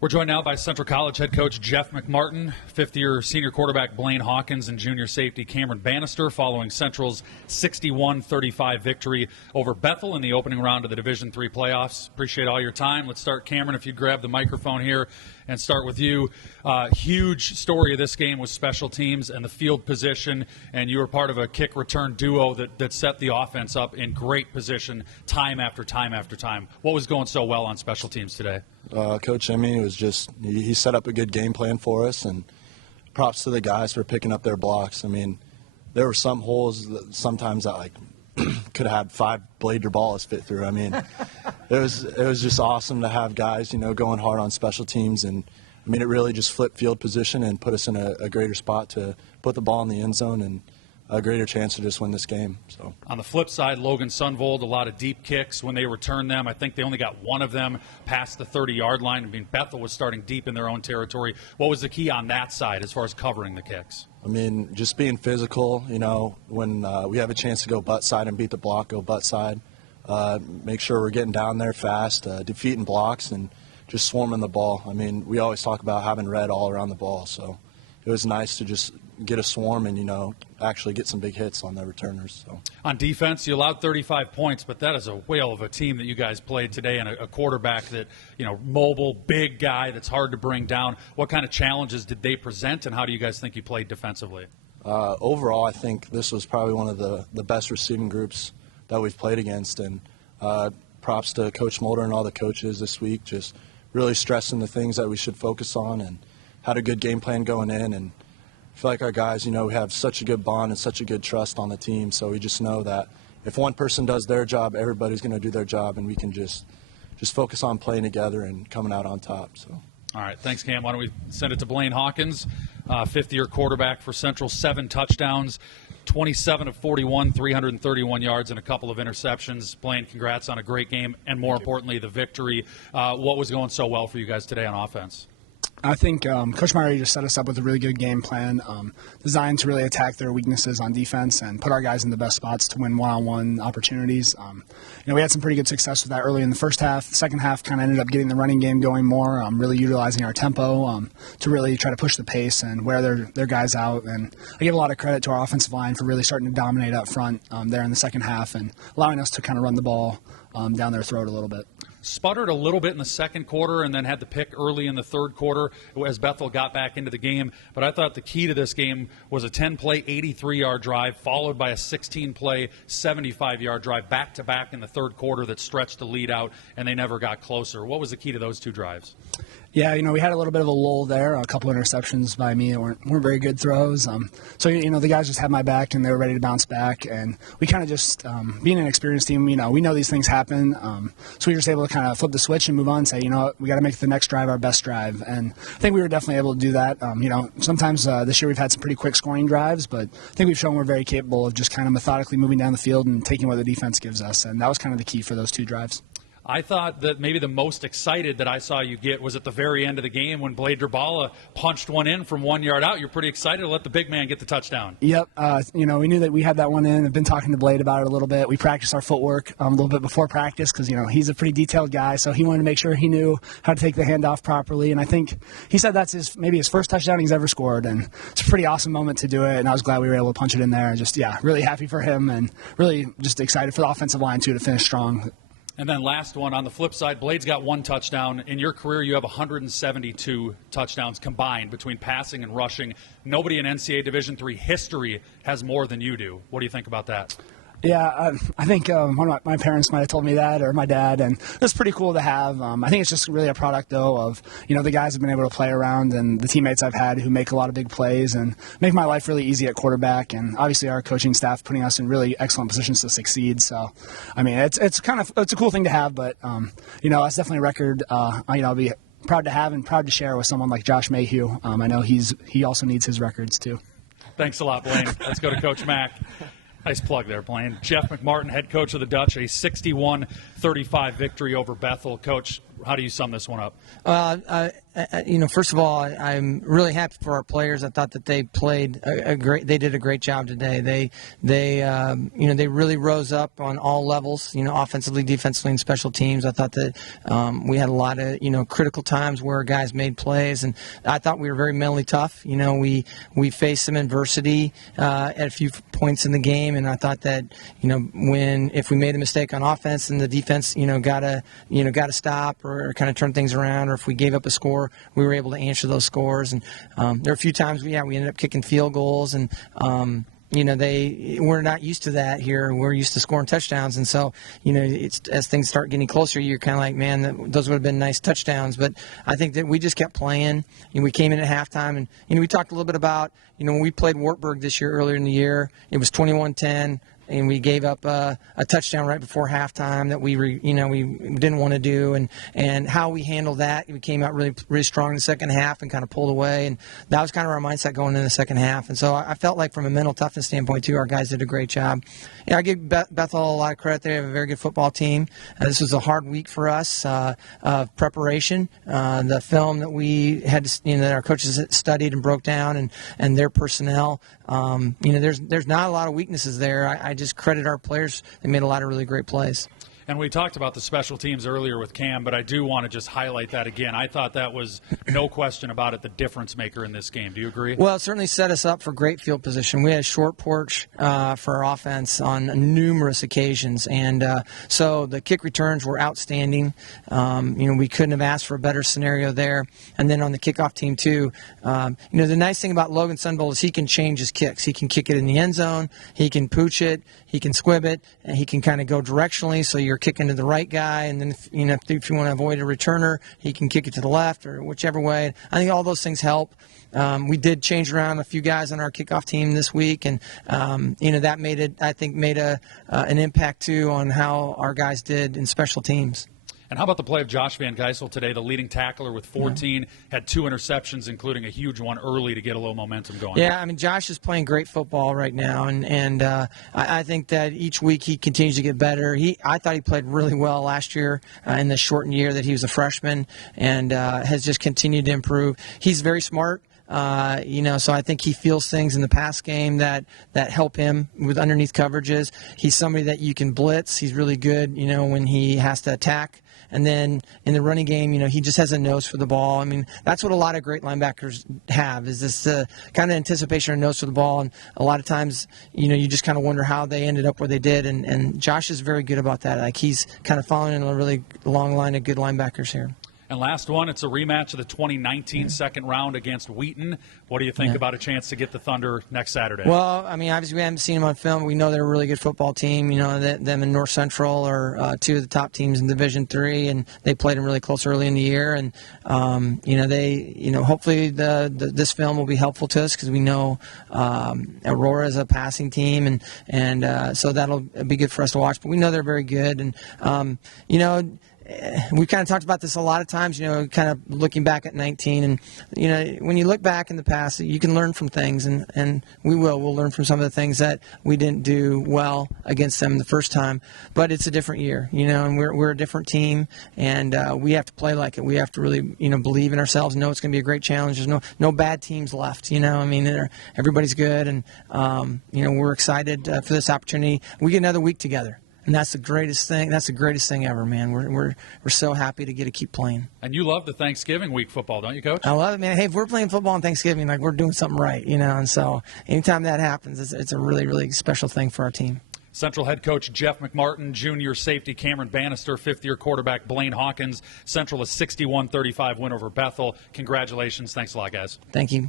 We're joined now by Central College head coach Jeff McMartin, fifth-year senior quarterback Blaine Hawkins, and junior safety Cameron Bannister following Central's 61-35 victory over Bethel in the opening round of the Division III playoffs. Appreciate all your time. Let's start, Cameron, if you'd grab the microphone here and start with you. Huge story of this game was special teams and the field position, and you were part of a kick return duo that set the offense up in great position time after time after time. What was going so well on special teams today? Coach, it was just he set up a good game plan for us, and props to the guys for picking up their blocks. There were some holes that sometimes I could have had 5 Blader balls fit through. It was just awesome to have guys, going hard on special teams, and it really just flipped field position and put us in a greater spot to put the ball in the end zone and a greater chance to just win this game. So on the flip side, Logan Sunvold, a lot of deep kicks when they returned them. I think they only got one of them past the 30-yard line. Bethel was starting deep in their own territory. What was the key on that side as far as covering the kicks? Just being physical. When we have a chance to go butt side and beat the block, go butt side. Make sure we're getting down there fast, defeating blocks, and just swarming the ball. We always talk about having red all around the ball, so it was nice to just get a swarm and, actually get some big hits on the returners. So on defense, you allowed 35 points, but that is a whale of a team that you guys played today, and a quarterback that, mobile, big guy that's hard to bring down. What kind of challenges did they present, and how do you guys think you played defensively? Overall, I think this was probably one of the best receiving groups that we've played against, and props to Coach Mulder and all the coaches this week, just really stressing the things that we should focus on, and had a good game plan going in. And I feel like our guys, we have such a good bond and such a good trust on the team, so we just know that if one person does their job, everybody's going to do their job, and we can just focus on playing together and coming out on top. So. All right, thanks, Cam. Why don't we send it to Blaine Hawkins, fifth-year quarterback for Central, 7 touchdowns, 27 of 41, 331 yards, and a couple of interceptions. Blaine, congrats on a great game, and more importantly, the victory. What was going so well for you guys today on offense? I think Coach Murray just set us up with a really good game plan, designed to really attack their weaknesses on defense and put our guys in the best spots to win one-on-one opportunities. We had some pretty good success with that early in the first half. The second half kind of ended up getting the running game going more, really utilizing our tempo to really try to push the pace and wear their guys out. And I give a lot of credit to our offensive line for really starting to dominate up front there in the second half and allowing us to kind of run the ball down their throat a little bit. Sputtered a little bit in the second quarter and then had the pick early in the third quarter as Bethel got back into the game. But I thought the key to this game was a 10-play, 83-yard drive followed by a 16-play, 75-yard drive back-to-back in the third quarter that stretched the lead out, and they never got closer. What was the key to those two drives? Yeah, we had a little bit of a lull there, a couple interceptions by me that weren't very good throws. So the guys just had my back, and they were ready to bounce back. And we kind of just, being an experienced team, we know these things happen. So we were just able to kind of flip the switch and move on and say, we got to make the next drive our best drive. And I think we were definitely able to do that. Sometimes this year we've had some pretty quick scoring drives, but I think we've shown we're very capable of just kind of methodically moving down the field and taking what the defense gives us. And that was kind of the key for those two drives. I thought that maybe the most excited that I saw you get was at the very end of the game when Blade Drabala punched one in from 1 yard out. You're pretty excited to let the big man get the touchdown. Yep. We knew that we had that one in. I've been talking to Blade about it a little bit. We practiced our footwork a little bit before practice because, he's a pretty detailed guy, so he wanted to make sure he knew how to take the handoff properly. And I think he said that's maybe his first touchdown he's ever scored, and it's a pretty awesome moment to do it, and I was glad we were able to punch it in there. And really happy for him and really just excited for the offensive line, too, to finish strong. And then last one, on the flip side, Blade's got 1 touchdown. In your career, you have 172 touchdowns combined between passing and rushing. Nobody in NCAA Division III history has more than you do. What do you think about that? Yeah, I think one of my parents might have told me that, or my dad, and it's pretty cool to have. I think it's just really a product, though, of, the guys have been able to play around and the teammates I've had who make a lot of big plays and make my life really easy at quarterback, and obviously our coaching staff putting us in really excellent positions to succeed. So, it's a cool thing to have, but, that's definitely a record, I'll be proud to have and proud to share with someone like Josh Mayhew. I know he also needs his records, too. Thanks a lot, Blaine. Let's go to Coach Mack. Nice plug there, Blaine. Jeff McMartin, head coach of the Dutch, a 61-35 victory over Bethel. Coach, How do you sum this one up? First of all, I'm really happy for our players. I thought that they played they did a great job today. They really rose up on all levels, offensively, defensively, and special teams. I thought that we had a lot of, critical times where guys made plays, and I thought we were very mentally tough. We faced some adversity at a few points in the game, and I thought that, if we made a mistake on offense and the defense, got to stop or kind of turn things around, or if we gave up a score, we were able to answer those scores. And there were a few times we ended up kicking field goals, and we're not used to that here. We're used to scoring touchdowns, and so as things start getting closer, you're kind of like, man, those would have been nice touchdowns. But I think that we just kept playing. We came in at halftime, and we talked a little bit about when we played Wartburg this year earlier in the year, it was 21-10. And we gave up a touchdown right before halftime that we didn't want to do, and how we handled that. We came out really strong in the second half and kind of pulled away, and that was kind of our mindset going into the second half. And so I felt like from a mental toughness standpoint too, our guys did a great job. I give Bethel a lot of credit. They have a very good football team. This was a hard week for us of preparation. The film that we had, that our coaches studied and broke down, and their personnel. There's not a lot of weaknesses there. I just credit our players. They made a lot of really great plays. And we talked about the special teams earlier with Cam, but I do want to just highlight that again. I thought that was, no question about it, the difference maker in this game. Do you agree? Well, it certainly set us up for great field position. We had a short porch for our offense on numerous occasions, and so the kick returns were outstanding. We couldn't have asked for a better scenario there. And then on the kickoff team too, the nice thing about Logan Sunbolt is he can change his kicks. He can kick it in the end zone. He can pooch it. He can squib it, and he can kind of go directionally, so you're kicking to the right guy, and then if you want to avoid a returner, he can kick it to the left or whichever way. I think all those things help. We did change around a few guys on our kickoff team this week, and that made an impact too on how our guys did in special teams. And how about the play of Josh Van Geisel today, the leading tackler with 14, had 2 interceptions, including a huge one early to get a little momentum going. Yeah, Josh is playing great football right now, and I think that each week he continues to get better. I thought he played really well last year in the shortened year that he was a freshman, and has just continued to improve. He's very smart. So I think he feels things in the pass game that help him with underneath coverages. He's somebody that you can blitz. He's really good, when he has to attack. And then in the running game, he just has a nose for the ball. That's what a lot of great linebackers have, is this kind of anticipation or nose for the ball. And a lot of times, you just kind of wonder how they ended up where they did. And Josh is very good about that. Like, he's kind of following in a really long line of good linebackers here. And last one, it's a rematch of the 2019 second round against Wheaton. What do you think about a chance to get the Thunder next Saturday? Well, obviously we haven't seen them on film. We know they're a really good football team. Them and North Central are 2 of the top teams in Division III, and they played them really close early in the year. And hopefully this film will be helpful to us, because we know Aurora is a passing team, and so that'll be good for us to watch. But we know they're very good, and we kind of talked about this a lot of times, kind of looking back at 19. And, when you look back in the past, you can learn from things, and we'll learn from some of the things that we didn't do well against them the first time. But it's a different year, and we're a different team, and we have to play like it. We have to really, believe in ourselves, know it's going to be a great challenge. There's no bad teams left, everybody's good, and, we're excited for this opportunity. We get another week together. And that's the greatest thing. That's the greatest thing ever, man. We're so happy to get to keep playing. And you love the Thanksgiving week football, don't you, Coach? I love it, man. Hey, if we're playing football on Thanksgiving, like, we're doing something right, And so anytime that happens, it's a really, really special thing for our team. Central head coach Jeff McMartin, junior safety Cameron Bannister, fifth-year quarterback Blaine Hawkins. Central a 61-35 win over Bethel. Congratulations. Thanks a lot, guys. Thank you.